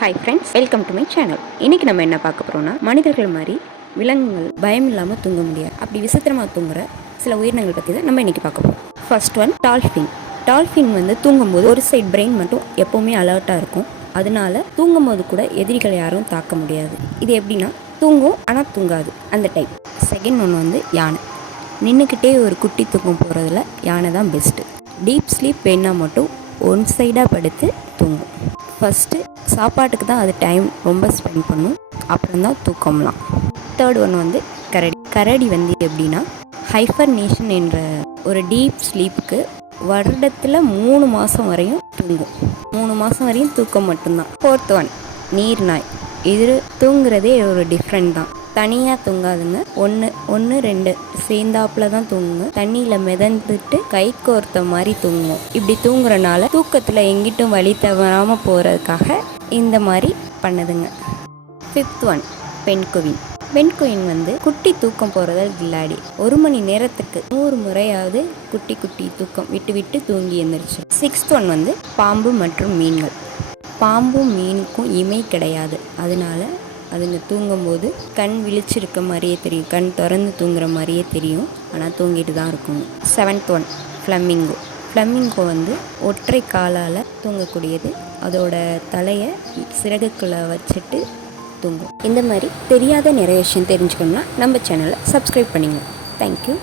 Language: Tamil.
Hi friends, welcome to my channel. இன்றைக்கி நம்ம என்ன பார்க்க போகிறோம்னா, மனிதர்கள் மாதிரி விலங்குகள் பயம் இல்லாமல் தூங்க முடியாது. அப்படி விசித்திரமாக தூங்குற சில உயிரினங்கள் பற்றி தான் நம்ம இன்றைக்கி பார்க்க போகிறோம். First one dolphin. டால்ஃபின் தூங்கும்போது ஒரு சைட் பிரெயின் மட்டும் எப்போவுமே அலர்ட்டாக இருக்கும். அதனால தூங்கும்போது கூட எதிரிகள் யாரும் தாக்க முடியாது. இது எப்படின்னா, தூங்கும் ஆனால் தூங்காது அந்த டைப். செகண்ட் ஒன்று யானை. நின்றுக்கிட்டே ஒரு குட்டி தூக்கம் போகிறதுல யானை தான் பெஸ்ட்டு. டீப் ஸ்லீப் வேணால் மட்டும் ஒன் சைடாக படுத்து தூங்கும். ஃபஸ்ட்டு சாப்பாட்டுக்கு தான் அது டைம் ரொம்ப ஸ்பெண்ட் பண்ணும், அப்புறம்தான் தூக்கம்லாம். தேர்ட் ஒன் கரடி. கரடி எப்படின்னா, ஹைபர்னேஷன் என்ற ஒரு டீப் ஸ்லீப்புக்கு வருடத்தில் 3 மாதம் வரையும் தூங்கும். 3 மாதம் வரையும் தூக்கம் மட்டும்தான். ஃபோர்த் ஒன் நீர்நாய். இது தூங்குறதே ஒரு டிஃப்ரெண்ட் தான். தனியாக தூங்காதுங்க, ஒன்று 2 சேர்ந்தாப்புல தான் தூங்குங்க. தண்ணியில் மிதந்துட்டு கை கோர்த்த மாதிரி தூங்குவோம். இப்படி தூங்குறனால தூக்கத்தில் எங்கிட்டும் வழி தவறாமல் போகிறதுக்காக இந்த மாதிரி பண்ணுதுங்க. Fifth one penguin. பெண்குயின் குட்டி தூக்கம் போகிறத கில்லாடி. 1 மணி நேரத்துக்கு 100 முறையாவது குட்டி குட்டி தூக்கம் விட்டு விட்டு தூங்கி எழுந்திரிச்சு. சிக்ஸ்த் ஒன் பாம்பு மற்றும் மீன்கள். பாம்பும் மீனுக்கும் இமை கிடையாது. அதனால அதுங்க தூங்கும்போது கண் விழிச்சிருக்க மாதிரியே தெரியும், கண் திறந்து தூங்குற மாதிரியே தெரியும், ஆனால் தூங்கிட்டு தான் இருக்கும். Seventh one flamingo. ஃப்ளமிங்கோ ஒற்றை காலால் தூங்கக்கூடியது. அதோட தலையை சிறகுக்குள்ளே வச்சுட்டு தூங்கும். இந்த மாதிரி தெரியாத நிறைய விஷயம் தெரிஞ்சுக்கணும்னா நம்ம சேனலை சப்ஸ்கிரைப் பண்ணிங்க. தேங்க்யூ.